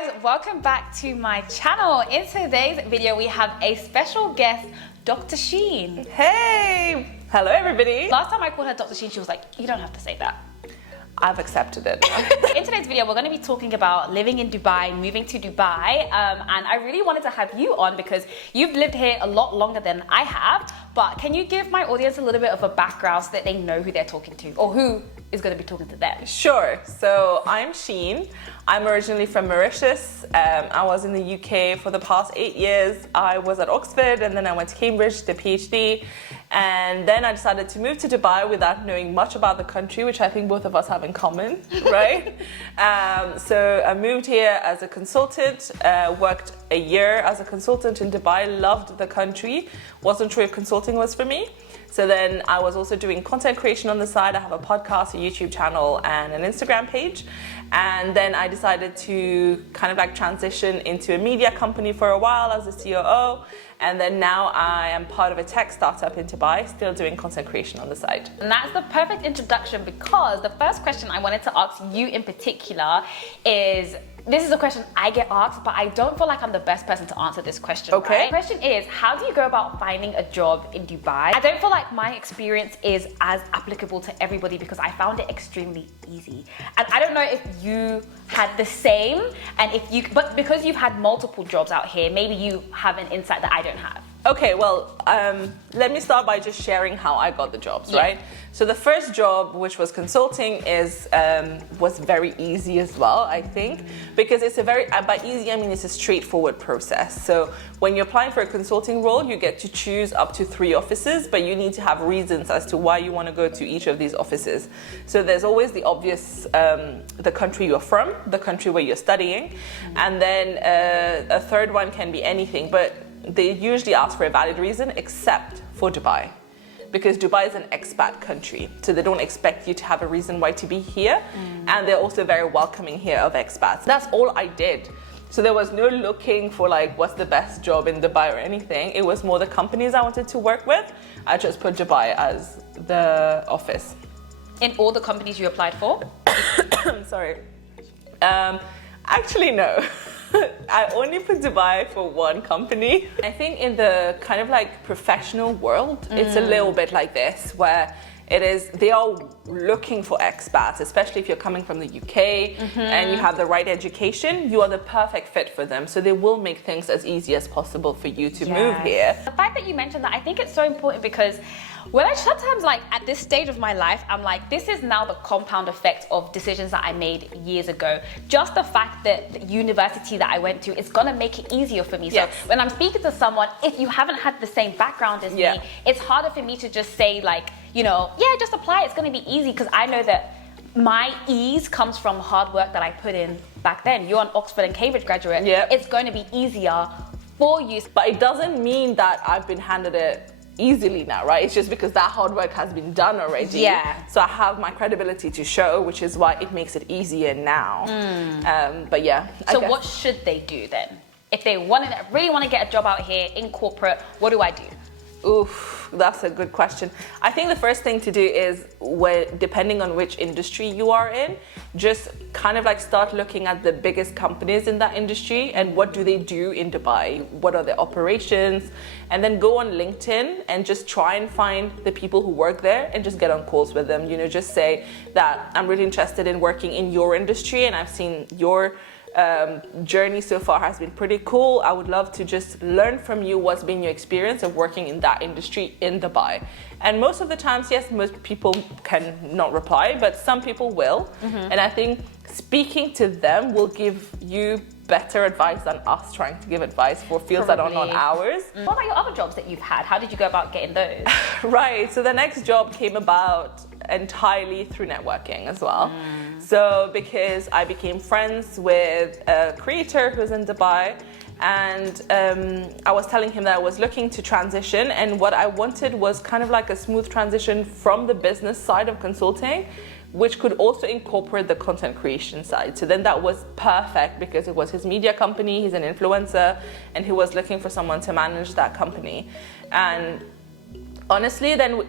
guys, welcome back to my channel. In today's video we have a special guest, Dr. Sheen. Hey! Hello everybody! Last time I called her Dr. Sheen, she was like, you don't have to say that. I've accepted it. In today's video, we're going to be talking about living in Dubai, moving to Dubai, and I really wanted to have you on because you've lived here a lot longer than I have, but can you give my audience a little bit of a background so that they know who they're talking to or who is going to be talking to them? Sure. So I'm Sheen. I'm originally from Mauritius. I was in the UK for the past 8 years. I was at Oxford and then I went to Cambridge to PhD. And then I decided to move to Dubai without knowing much about the country, which I think both of us have in common, right? So I moved here as a consultant, worked a year as a consultant in Dubai, loved the country, wasn't sure if consulting was for me. So then I was also doing content creation on the side. I have a podcast, a YouTube channel, and an Instagram page. And then I decided to kind of like transition into a media company for a while as a COO. And then now I am part of a tech startup in Dubai, still doing content creation on the side. And that's the perfect introduction because the first question I wanted to ask you in particular is, this is a question I get asked, but I don't feel like I'm the best person to answer this question. Okay. Right? The question is, how do you go about finding a job in Dubai? I don't feel like my experience is as applicable to everybody because I found it extremely easy. And I don't know if you had the same, but because you've had multiple jobs out here, maybe you have an insight that I don't have. Okay, well, let me start by just sharing how I got the jobs, right? So the first job, which was consulting, was very easy as well, I think, because it's by easy I mean it's a straightforward process. So when you're applying for a consulting role, you get to choose up to 3 offices, but you need to have reasons as to why you want to go to each of these offices. So there's always the obvious, the country you're from, the country where you're studying, and then a third one can be anything, but they usually ask for a valid reason, except for Dubai, because Dubai is an expat country, so they don't expect you to have a reason why to be here, and they're also very welcoming here of expats. That's all I did. So there was no looking for like what's the best job in Dubai or anything. It was more the companies I wanted to work with. I just put Dubai as the office. In all the companies you applied for? Sorry. Actually, no. I only put Dubai for one company. I think in the kind of like professional world, it's a little bit like this, where they are looking for expats, especially if you're coming from the UK and you have the right education, you are the perfect fit for them. So they will make things as easy as possible for you to move here. The fact that you mentioned that, I think it's so important because when I sometimes like at this stage of my life, I'm like, this is now the compound effect of decisions that I made years ago. Just the fact that the university that I went to is gonna make it easier for me. Yes. So when I'm speaking to someone, if you haven't had the same background as me, it's harder for me to just say like, you know, yeah, just apply, it's gonna be easy, because I know that my ease comes from hard work that I put in back then. You're an Oxford and Cambridge graduate. It's going to be easier for you. But it doesn't mean that I've been handed it easily now, right? It's just because that hard work has been done already. So I have my credibility to show, which is why it makes it easier now. But yeah. So what should they do then? If they really want to get a job out here in corporate, what do I do? Oof, that's a good question. I think the first thing to do is, depending on which industry you are in, just kind of like start looking at the biggest companies in that industry and what do they do in Dubai, what are their operations, and then go on LinkedIn and just try and find the people who work there and just get on calls with them. You know, just say that I'm really interested in working in your industry and I've seen your journey so far has been pretty cool. I would love to just learn from you what's been your experience of working in that industry in Dubai. And most of the times, yes, most people can not reply, but some people will. And I think speaking to them will give you better advice than us trying to give advice for fields that are not ours. What about your other jobs that you've had? How did you go about getting those? Right, so the next job came about entirely through networking as well. So because I became friends with a creator who's in Dubai, and I was telling him that I was looking to transition, and what I wanted was kind of like a smooth transition from the business side of consulting, which could also incorporate the content creation side. So then that was perfect because it was his media company, he's an influencer, and he was looking for someone to manage that company. And honestly, then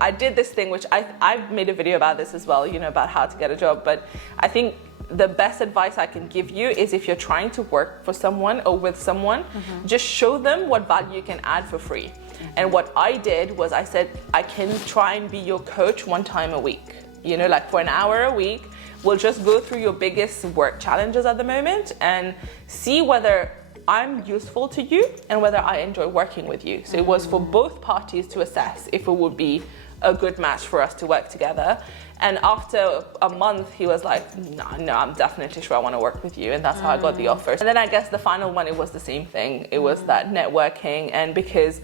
I did this thing, which I've made a video about this as well, you know, about how to get a job. But I think the best advice I can give you is if you're trying to work for someone or with someone, just show them what value you can add for free. And what I did was I said, I can try and be your coach 1 time a week. You know, like for an hour a week, we'll just go through your biggest work challenges at the moment and see whether I'm useful to you and whether I enjoy working with you. So it was for both parties to assess if it would be a good match for us to work together. And after a month, he was like, no, I'm definitely sure I want to work with you. And that's how I got the offer. And then I guess the final one, it was the same thing. It was that networking. And because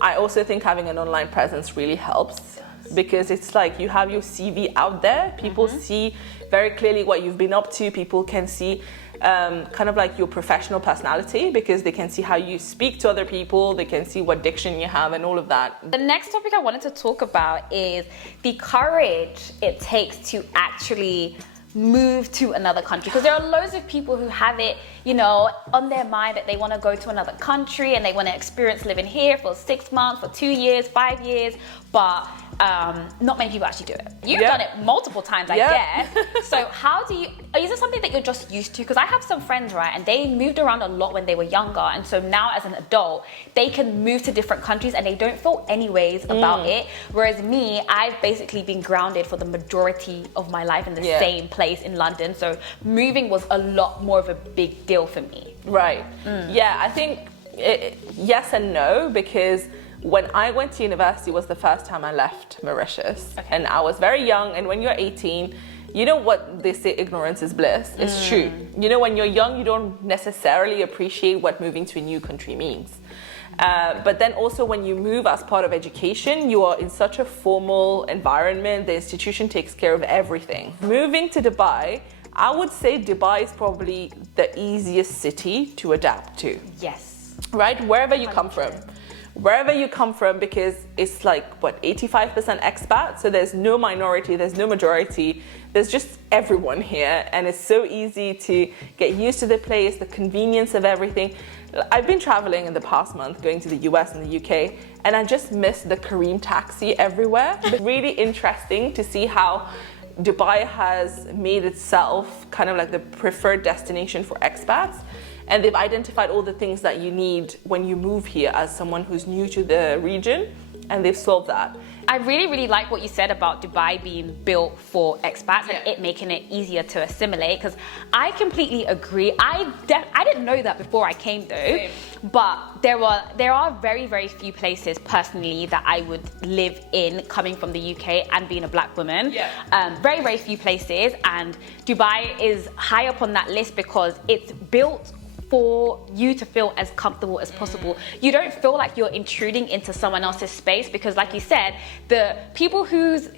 I also think having an online presence really helps, because it's like you have your CV out there. People see very clearly what you've been up to. People can see kind of like your professional personality, because they can see how you speak to other people, they can see what diction you have and all of that. The next topic I wanted to talk about is the courage it takes to actually move to another country, because there are loads of people who have it, you know, on their mind that they want to go to another country and they want to experience living here for 6 months, for 2 years, 5 years, but not many people actually do it. You've done it multiple times, I guess. So how do you, is it something that you're just used to? Because I have some friends, right, and they moved around a lot when they were younger, and so now as an adult, they can move to different countries and they don't feel any ways about it. Whereas me, I've basically been grounded for the majority of my life in the same place in London. So moving was a lot more of a big deal for me. Right. Yeah, I think yes and no, because when I went to university was the first time I left Mauritius. And I was very young, and when you're 18, you know what they say, ignorance is bliss. It's true. You know, when you're young, you don't necessarily appreciate what moving to a new country means. But then also when you move as part of education, you are in such a formal environment. The institution takes care of everything. Moving to Dubai, I would say Dubai is probably the easiest city to adapt to. Yes. Right? Wherever you come from. Wherever you come from, because it's like, what, 85% expat? So there's no minority, there's no majority. There's just everyone here. And it's so easy to get used to the place, the convenience of everything. I've been traveling in the past month, going to the US and the UK, and I just miss the Kareem taxi everywhere. It's really interesting to see how Dubai has made itself kind of like the preferred destination for expats. And they've identified all the things that you need when you move here as someone who's new to the region, and they've solved that. I really, really like what you said about Dubai being built for expats and it making it easier to assimilate, because I completely agree. I didn't know that before I came though. Same. But there are very, very few places personally that I would live in coming from the UK and being a black woman. Very, very few places, and Dubai is high up on that list because it's built for you to feel as comfortable as possible. You don't feel like you're intruding into someone else's space, because like you said, the people whose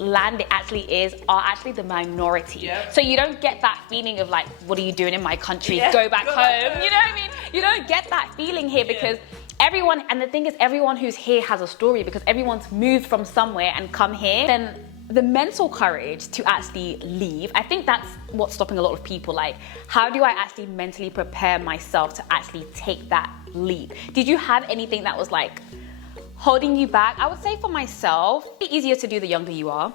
land it actually is are actually the minority. So you don't get that feeling of like, what are you doing in my country? Go back home. You know what I mean? You don't get that feeling here, because everyone, and the thing is, everyone who's here has a story, because everyone's moved from somewhere and come here. Then the mental courage to actually leave, I think that's what's stopping a lot of people. Like, how do I actually mentally prepare myself to actually take that leap? Did you have anything that was like holding you back? I would say for myself, it's easier to do the younger you are.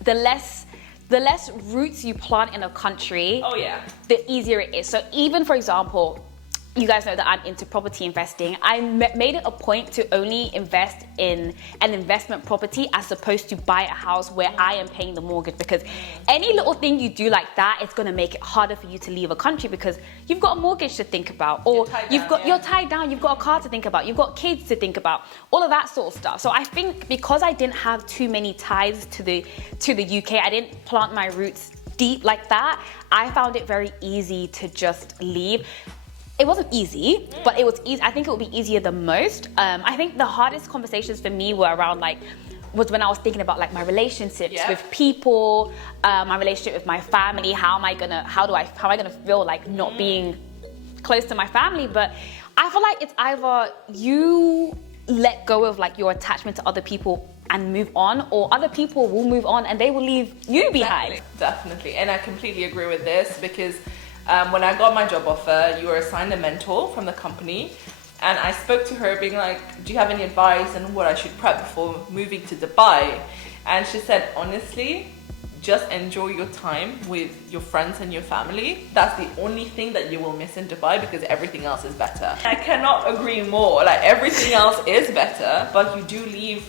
The less roots you plant in a country, the easier it is. So even, for example, you guys know that I'm into property investing. I made it a point to only invest in an investment property as opposed to buy a house where I am paying the mortgage, because any little thing you do like that, it's going to make it harder for you to leave a country, because you've got a mortgage to think about, or you're tied down, you've got a car to think about, you've got kids to think about, all of that sort of stuff. So I think because I didn't have too many ties to the UK, I didn't plant my roots deep like that, I found it very easy to just leave. It wasn't easy, but it was easy. I think it would be easier than most. I think the hardest conversations for me were around was when I was thinking about like my relationships with people, my relationship with my family. How am I gonna feel like not being close to my family? But I feel like it's either you let go of like your attachment to other people and move on, or other people will move on and they will leave you behind. Definitely, and I completely agree with this, because when I got my job offer, you were assigned a mentor from the company, and I spoke to her being like, do you have any advice on what I should prep before moving to Dubai? And she said, honestly, just enjoy your time with your friends and your family. That's the only thing that you will miss in Dubai, because everything else is better. I cannot agree more. Like, everything else is better, but you do leave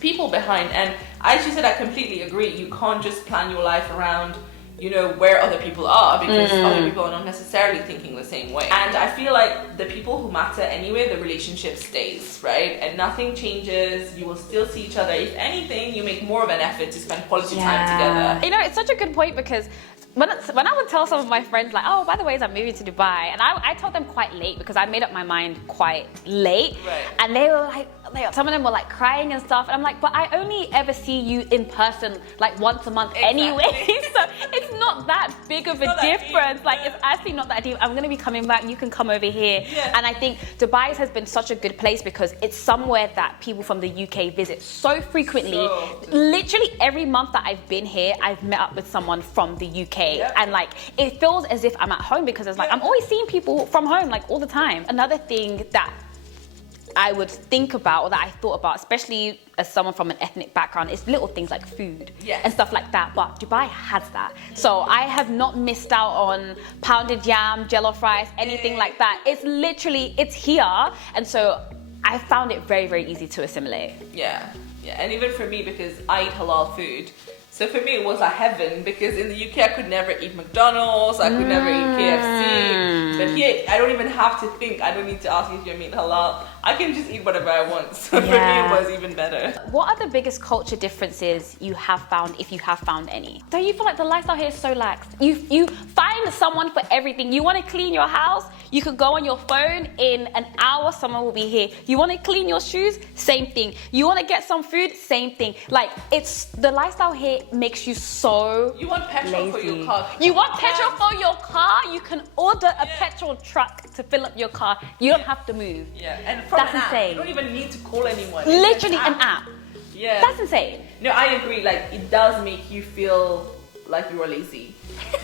people behind. And as you said, I completely agree. You can't just plan your life around, you know, where other people are, because other people are not necessarily thinking the same way. And I feel like the people who matter anyway, the relationship stays, right? And nothing changes. You will still see each other. If anything, you make more of an effort to spend quality time together. You know, it's such a good point, because when I would tell some of my friends, like, oh, by the way, I'm moving to Dubai, and I told them quite late, because I made up my mind quite late. Right. And they were like, some of them were like crying and stuff, and I'm like, but I only ever see you in person like once a month anyway, so it's not that big of a difference. Like, it's actually not that deep. I'm gonna be coming back, you can come over here. And I think Dubai has been such a good place, because it's somewhere that people from the UK visit so frequently. Literally every month that I've been here, I've met up with someone from the UK, and like, it feels as if I'm at home, because it's like I'm always seeing people from home like all the time. Another thing that I would think about, or that I thought about, especially as someone from an ethnic background, is little things like food and stuff like that. But Dubai has that. So I have not missed out on pounded yam, jollof rice, anything like that. It's literally, it's here. And so I found it very, very easy to assimilate. Yeah. And even for me, because I eat halal food, so for me it was a heaven, because in the UK I could never eat McDonald's, I could never eat KFC. But here I don't even have to think. I don't need to ask if your meat halal. I can just eat whatever I want. So for me it was even better. What are the biggest culture differences you have found, if you have found any? Don't you feel like the lifestyle here is so lax? You find someone for everything. You want to clean your house, you could go on your phone, in an hour someone will be here. You want to clean your shoes, same thing. You want to get some food, same thing. Like, it's the lifestyle here makes you so You want petrol lazy. for your car. You want petrol for your car? You can order a petrol truck to fill up your car. You don't have to move. And from That's an app. insane. You don't even need to call anyone. Literally an app. That's insane. No, I agree. Like, it does make you feel like you are lazy.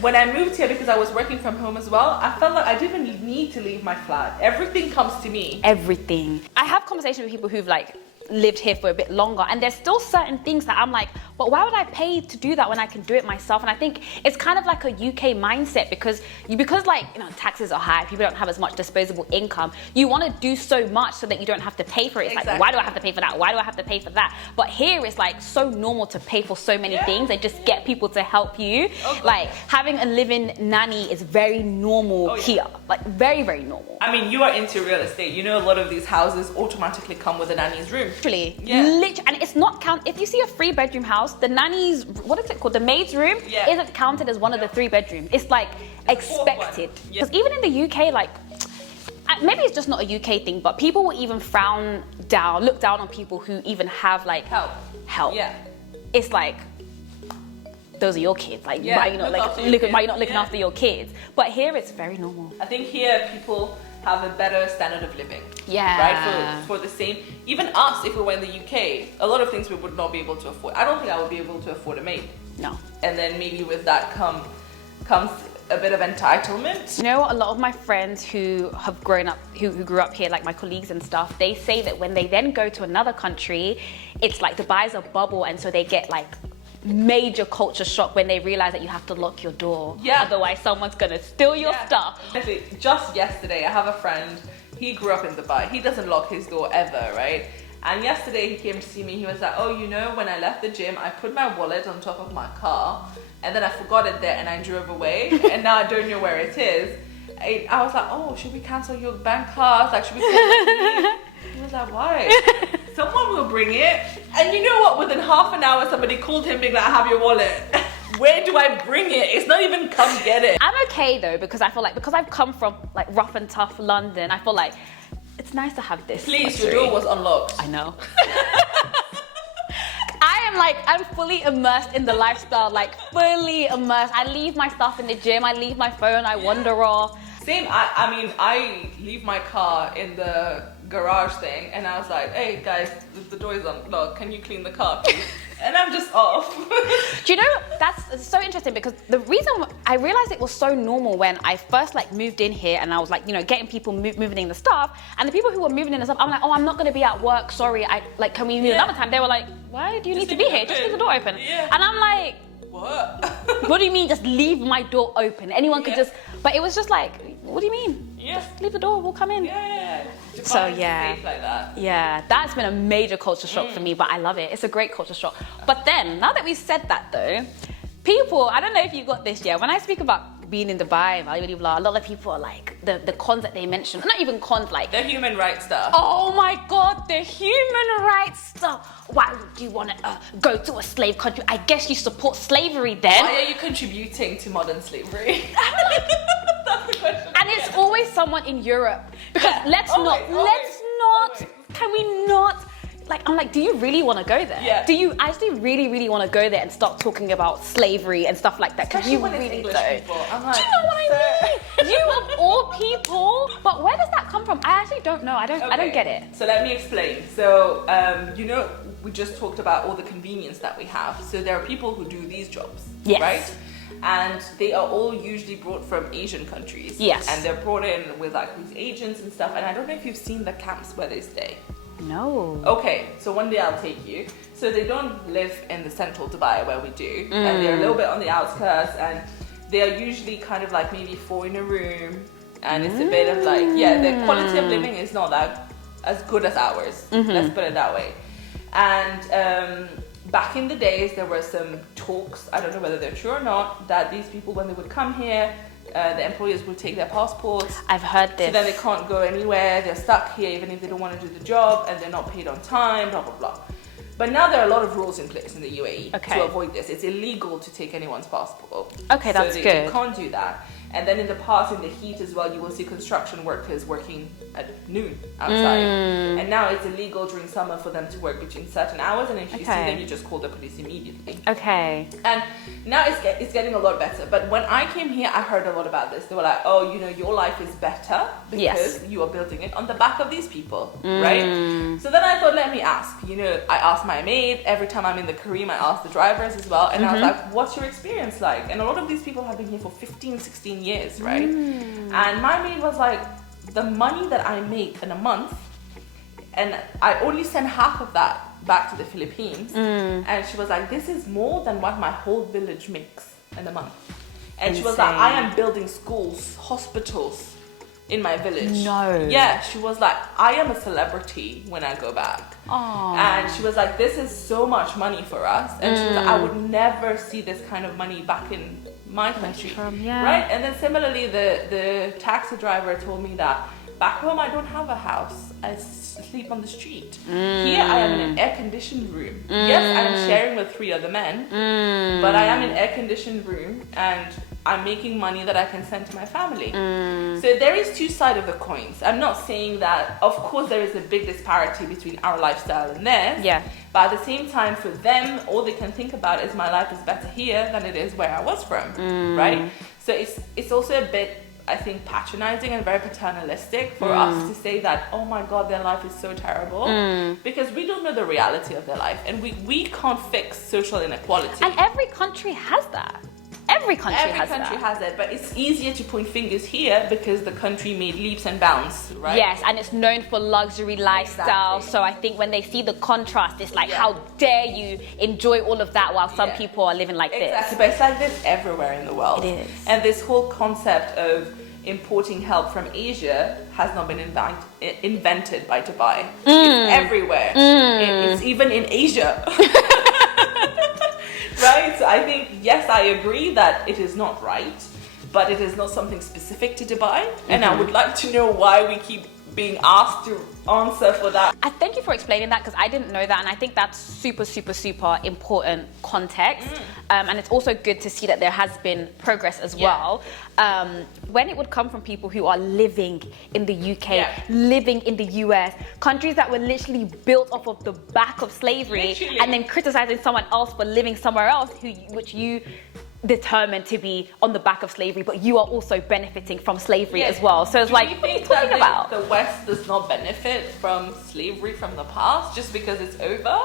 When I moved here, because I was working from home as well, I felt like I didn't even need to leave my flat. Everything comes to me. Everything. I have conversations with people who've like lived here for a bit longer, and there's still certain things that I'm like, but why would I pay to do that when I can do it myself? And I think it's kind of like a UK mindset, because like, you know, taxes are high, people don't have as much disposable income. You want to do so much so that you don't have to pay for it. It's like, why do I have to pay for that? Why do I have to pay for that? But here it's like so normal to pay for so many things and just get people to help you. Like, having a living nanny is very normal here. Like, very, very normal. I mean, you are into real estate. You know, a lot of these houses automatically come with a nanny's room. Literally, and it's not if you see a 3-bedroom house, the nanny's, what is it called, the maid's room isn't counted as one of the 3 bedrooms. It's like expected, because even in the UK, like, maybe it's just not a UK thing, but people will even look down on people who even have like help. It's like, those are your kids. Like, why are you not looking after your kids? But here it's very normal. I think here people have a better standard of living. Right? For the same, even us, if we were in the UK, a lot of things we would not be able to afford. I don't think I would be able to afford a maid. No. And then maybe with that comes a bit of entitlement. You know what? A lot of my friends who have grown up, who grew up here, like my colleagues and stuff, they say that when they then go to another country, it's like Dubai's a bubble, and so they get like major culture shock when they realize that you have to lock your door. Otherwise someone's gonna steal your stuff. Actually, just yesterday, I have a friend, he grew up in Dubai. He doesn't lock his door ever, right? And yesterday he came to see me. He was like, oh, you know, when I left the gym, I put my wallet on top of my car, and then I forgot it there and I drove away, and now I don't know where it is. I was like, oh, should we cancel your bank cards? Like, should we cancel? He was like, why? Someone will bring it. And you know what? Within half an hour, somebody called him being like, I have your wallet. Where do I bring it? It's not even come get it. I'm okay though, because I feel like, because I've come from like rough and tough London, I feel like it's nice to have this. Please, your door was unlocked. I know. I'm fully immersed in the lifestyle, like fully immersed. I leave my stuff in the gym, I leave my phone, I wander off. Same, I mean, I leave my car in the garage thing, and I was like, hey guys, the door is unlocked, can you clean the car please? And I'm just off. Do you know, that's so interesting, because the reason I realized it was so normal when I first like moved in here, and I was like, you know, getting people moving in the stuff, and the people who were moving in the stuff, I'm like, oh, I'm not gonna be at work, sorry, can we meet another time? They were like, why do you need to be here? Just leave the door open. And I'm like, what? What do you mean just leave my door open? Anyone could Yeah. just, but it was just like, what do you mean? Yeah. Just leave the door, we'll come in. Yeah. So, Define yeah. space like that. Yeah, that's been a major culture shock for me, but I love it. It's a great culture shock. But then, now that we've said that though, people, I don't know if you got this yet, when I speak about being in Dubai, blah, blah, blah, a lot of people are like, the cons that they mention, not even cons, like, The human rights stuff. oh my God, the human rights stuff. Why would you want to go to a slave country? I guess you support slavery then. Why are you contributing to modern slavery? That's the question. And it's always someone in Europe. Because let's not, can we not? Like, I'm like, do you really want to go there? Yeah. Do you actually really want to go there and start talking about slavery and stuff like that? Because you Especially when it's really English don't. people. I'm like, Do you know what I mean? You of all people. But where does that come from? I actually don't know. I don't get it. So let me explain. So, we just talked about all the convenience that we have. So there are people who do these jobs, Yes. right? And they are all usually brought from Asian countries. Yes. And they're brought in with like these agents and stuff. And I don't know if you've seen the camps where they stay. No. Okay, so one day I'll take you. So they don't live in the central Dubai where we do, and they're a little bit on the outskirts, and they are usually kind of like maybe 4 in a room, and it's a bit of like, yeah, the quality of living is not that as good as ours. Let's put it that way. And back in the days, there were some talks, I don't know whether they're true or not, that these people, when they would come here, the employers would take their passports. I've heard this. So then they can't go anywhere. They're stuck here even if they don't want to do the job, and they're not paid on time, blah, blah, blah. But now there are a lot of rules in place in the UAE to avoid this. It's illegal to take anyone's passport. Okay, that's so good. You can't do that. And then in the past, in the heat as well, you will see construction workers working at noon outside. And now it's illegal during summer for them to work between certain hours. And if you see them, you just call the police immediately. Okay. And now it's getting a lot better. But when I came here, I heard a lot about this. They were like, oh, you know, your life is better because you are building it on the back of these people, right? So then I thought, let me ask. You know, I asked my maid. Every time I'm in the Kareem, I ask the drivers as well. And I was like, what's your experience like? And a lot of these people have been here for 15, 16 years, right? And my maid was like, the money that I make in a month, and I only send half of that back to the Philippines. And she was like, this is more than what my whole village makes in a month. And she was like, I am building schools, hospitals in my village. No. Yeah, she was like, I am a celebrity when I go back. Aww. And she was like, this is so much money for us. And she was like, I would never see this kind of money back in my country. Right? And then similarly, the taxi driver told me that back home I don't have a house. I sleep on the street. Here I am in an air-conditioned room. Yes, I'm sharing with 3 other men, but I am in an air-conditioned room and I'm making money that I can send to my family. So there is 2 sides of the coins. I'm not saying that, of course, there is a big disparity between our lifestyle and theirs. Yeah. But at the same time, for them, all they can think about is my life is better here than it is where I was from, right? So it's also a bit, I think, patronizing and very paternalistic for us to say that, oh my God, their life is so terrible, because we don't know the reality of their life, and we can't fix social inequality. And every country has that. Every country has it, but it's easier to point fingers here because the country made leaps and bounds, right? Yes, and it's known for luxury lifestyle. Exactly. So I think when they see the contrast, it's like, how dare you enjoy all of that while some people are living like this? But it's like this everywhere in the world. It is. And this whole concept of importing help from Asia has not been invented by Dubai. It's everywhere. It's even in Asia. Right? So I think, yes, I agree that it is not right, but it is not something specific to Dubai. And I would like to know why we keep being asked to answer for that. I thank you for explaining that, because I didn't know that, and I think that's super important context. And it's also good to see that there has been progress as well. When it would come from people who are living in the UK, living in the US, countries that were literally built off of the back of slavery, and then criticizing someone else for living somewhere else, which you determined to be on the back of slavery, but you are also benefiting from slavery as well. So it's like, what are you talking about? The West does not benefit from slavery from the past just because it's over?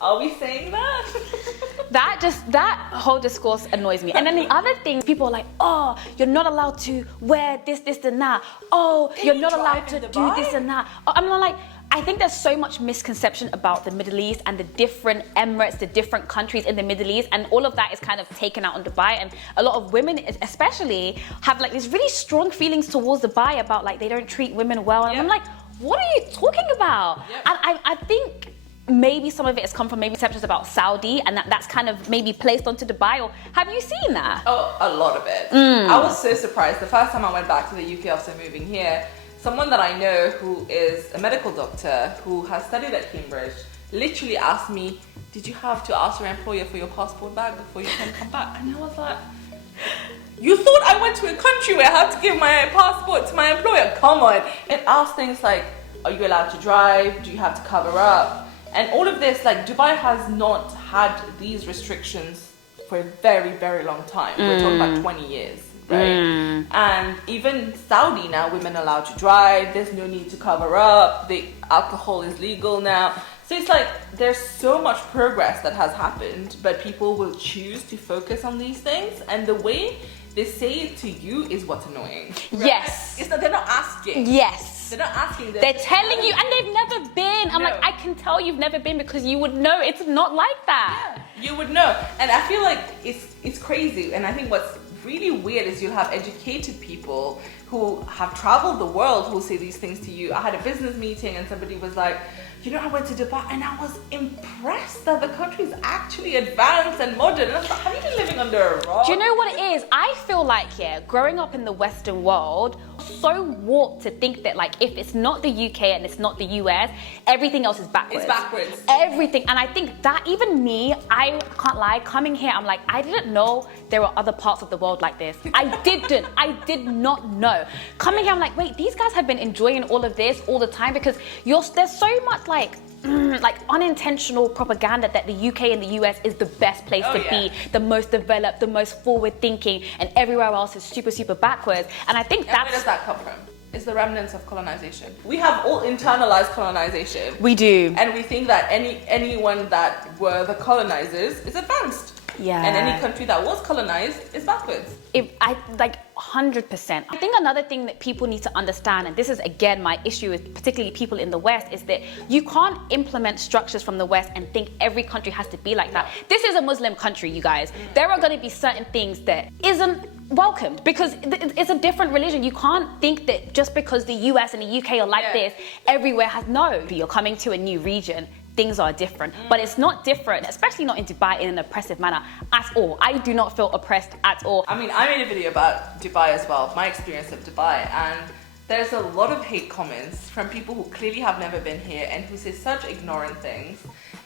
Are we saying that? that whole discourse annoys me. And then the other thing, people are like, oh, you're not allowed to wear this, and that. Oh, you're not allowed to do this and that. Oh, I'm not like, I think there's so much misconception about the Middle East and the different emirates, the different countries in the Middle East, and all of that is kind of taken out on Dubai. And a lot of women, especially, have like these really strong feelings towards Dubai about like they don't treat women well. And I'm like, what are you talking about? And I think maybe some of it has come from maybe perceptions about Saudi, and that's kind of maybe placed onto Dubai. Or have you seen that? Oh, a lot of it. I was so surprised. The first time I went back to the UK after moving here, someone that I know who is a medical doctor who has studied at Cambridge literally asked me, did you have to ask your employer for your passport back before you can come back? And I was like, you thought I went to a country where I had to give my passport to my employer? Come on. It asked things like, are you allowed to drive? Do you have to cover up? And all of this, like Dubai has not had these restrictions for a very, very long time. We're talking about 20 years, right? And even Saudi now, women are allowed to drive. There's no need to cover up. The alcohol is legal now. So it's like there's so much progress that has happened, but people will choose to focus on these things. And the way they say it to you is what's annoying. Right? Yes. It's that they're not asking. Yes. They're not asking. They're telling you, and they've never been. I'm like, I can tell you've never been because you would know it's not like that. Yeah, you would know. And I feel like it's crazy. And I think what's really weird is you'll have educated people who have traveled the world who will say these things to you. I had a business meeting and somebody was like, you know, I went to Dubai and I was impressed that the country is actually advanced and modern. And I was like, have you been living under a rock? Do you know what it is? I feel like, growing up in the Western world, so warped to think that like if it's not the UK and it's not the US, everything else is backwards. It's backwards. Everything. And I think that even me, I can't lie, coming here, I'm like, I didn't know there were other parts of the world like this. I did not know. Coming here, I'm like, wait, these guys have been enjoying all of this all the time because there's so much like unintentional propaganda that the UK and the US is the best place to be, the most developed, the most forward thinking, and everywhere else is super, super backwards. And I think where does that come from? It's the remnants of colonization. We have all internalized colonization. We do. And we think that anyone that were the colonizers is advanced. Yeah. And any country that was colonized is backwards. 100%. I think another thing that people need to understand, and this is again my issue with particularly people in the West, is that you can't implement structures from the West and think every country has to be like that. This is a Muslim country, you guys. There are going to be certain things that isn't welcomed because it's a different religion. You can't think that just because the US and the UK are like this, everywhere has no. You're coming to a new region. Things are different, but it's not different, especially not in Dubai in an oppressive manner at all. I do not feel oppressed at all. I mean, I made a video about Dubai as well, my experience of Dubai, and there's a lot of hate comments from people who clearly have never been here and who say such ignorant things.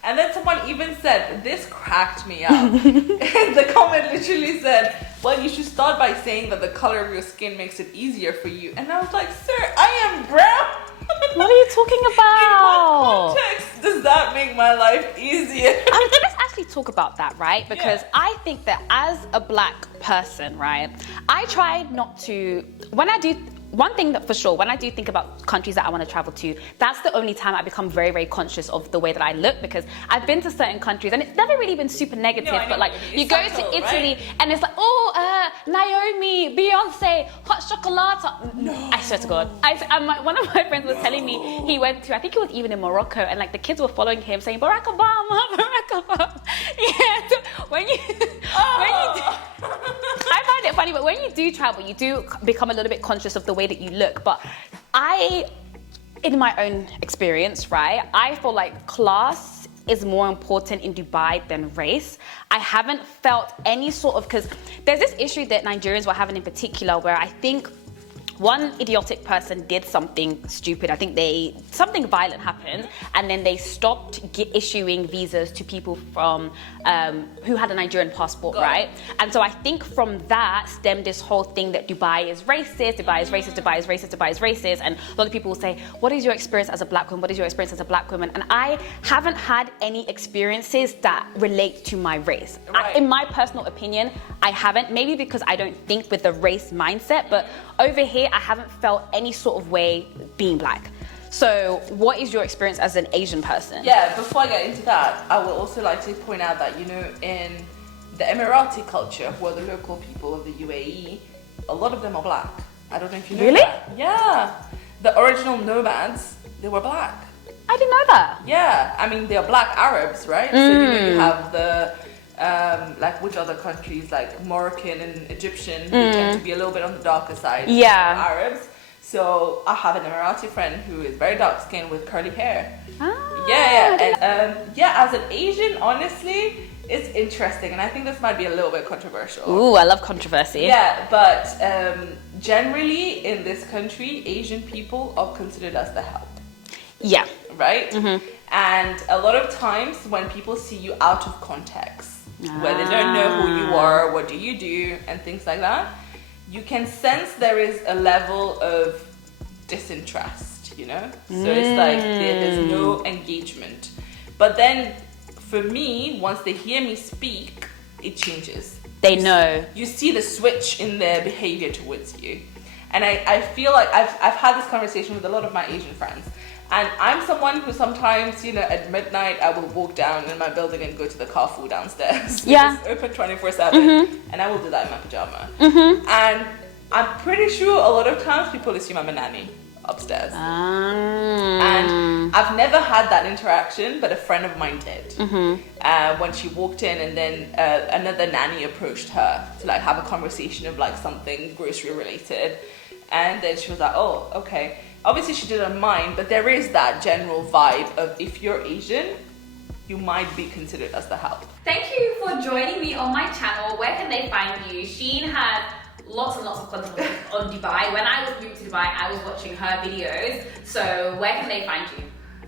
And then someone even said, this cracked me up. The comment literally said, well, you should start by saying that the color of your skin makes it easier for you. And I was like, sir, I am brown. What are you talking about? In what context does that make my life easier? Let's actually talk about that, right? Because I think that as a black person, right, I try not to, one thing that for sure, when I do think about countries that I want to travel to, that's the only time I become very, very conscious of the way that I look, because I've been to certain countries and it's never really been super negative, but like you go to Italy and it's like, Naomi, Beyonce, hot chocolate. No. I swear to God. One of my friends was telling me he went to, I think it was even in Morocco, and like the kids were following him saying, Barack Obama, Barack Obama. Yeah, so I find it funny, but when you do travel, you do become a little bit conscious of the way that you look. But in my own experience, right, I feel like class is more important in Dubai than race. I haven't felt any sort of, because there's this issue that Nigerians were having in particular where I think one idiotic person did something stupid. I think something violent happened, and then they stopped issuing visas to people from who had a Nigerian passport, right? And so I think from that stemmed this whole thing that Dubai is racist, Dubai is racist, Dubai is racist, Dubai is racist. And a lot of people will say, what is your experience as a black woman? What is your experience as a black woman? And I haven't had any experiences that relate to my race. Right. In my personal opinion, I haven't. Maybe because I don't think with the race mindset, but over here, I haven't felt any sort of way being black. So what is your experience as an Asian person? Yeah, before I get into that, I would also like to point out that, in the Emirati culture, who are the local people of the UAE, a lot of them are black. I don't know if you know Really? that. Yeah. The original nomads, they were black. I didn't know that. Yeah, I mean, they're black Arabs, right? So, you have the, which other countries, like Moroccan and Egyptian, who tend to be a little bit on the darker side of Arabs. So, I have an Emirati friend who is very dark skinned with curly hair. And as an Asian, honestly, it's interesting. And I think this might be a little bit controversial. Ooh, I love controversy. Yeah, but generally in this country, Asian people are considered as the help. Yeah. Right? Mm-hmm. And a lot of times when people see you out of context, where they don't know who you are, what do you do, and things like that, you can sense there is a level of disinterest, So it's like there's no engagement. But then for me, once they hear me speak, it changes. They know. You see the switch in their behavior towards you. And I feel like I've had this conversation with a lot of my Asian friends. And I'm someone who sometimes, at midnight, I will walk down in my building and go to the Carrefour downstairs. Yeah. It's open 24/7. And I will do that in my pajama. And I'm pretty sure a lot of times people assume I'm a nanny upstairs. And I've never had that interaction, but a friend of mine did. When she walked in, and then another nanny approached her to have a conversation of something grocery related. And then she was like, oh, okay. Obviously she didn't mind, but there is that general vibe of if you're Asian, you might be considered as the help. Thank you for joining me on my channel. Where can they find you? Sheen had lots and lots of content on Dubai. When I was moved to Dubai, I was watching her videos. So where can they find you?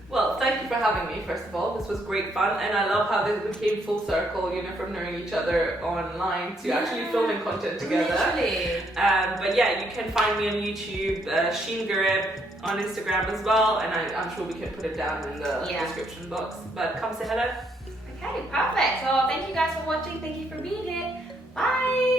Well, thank you for having me, first of all. This was great fun, and I love how this became full circle, from knowing each other online to actually filming content together. Literally. But yeah, you can find me on YouTube, Sheen Garib, on Instagram as well, and I'm sure we can put it down in the description box. But come say hello. Okay, perfect. So thank you guys for watching. Thank you for being here. Bye.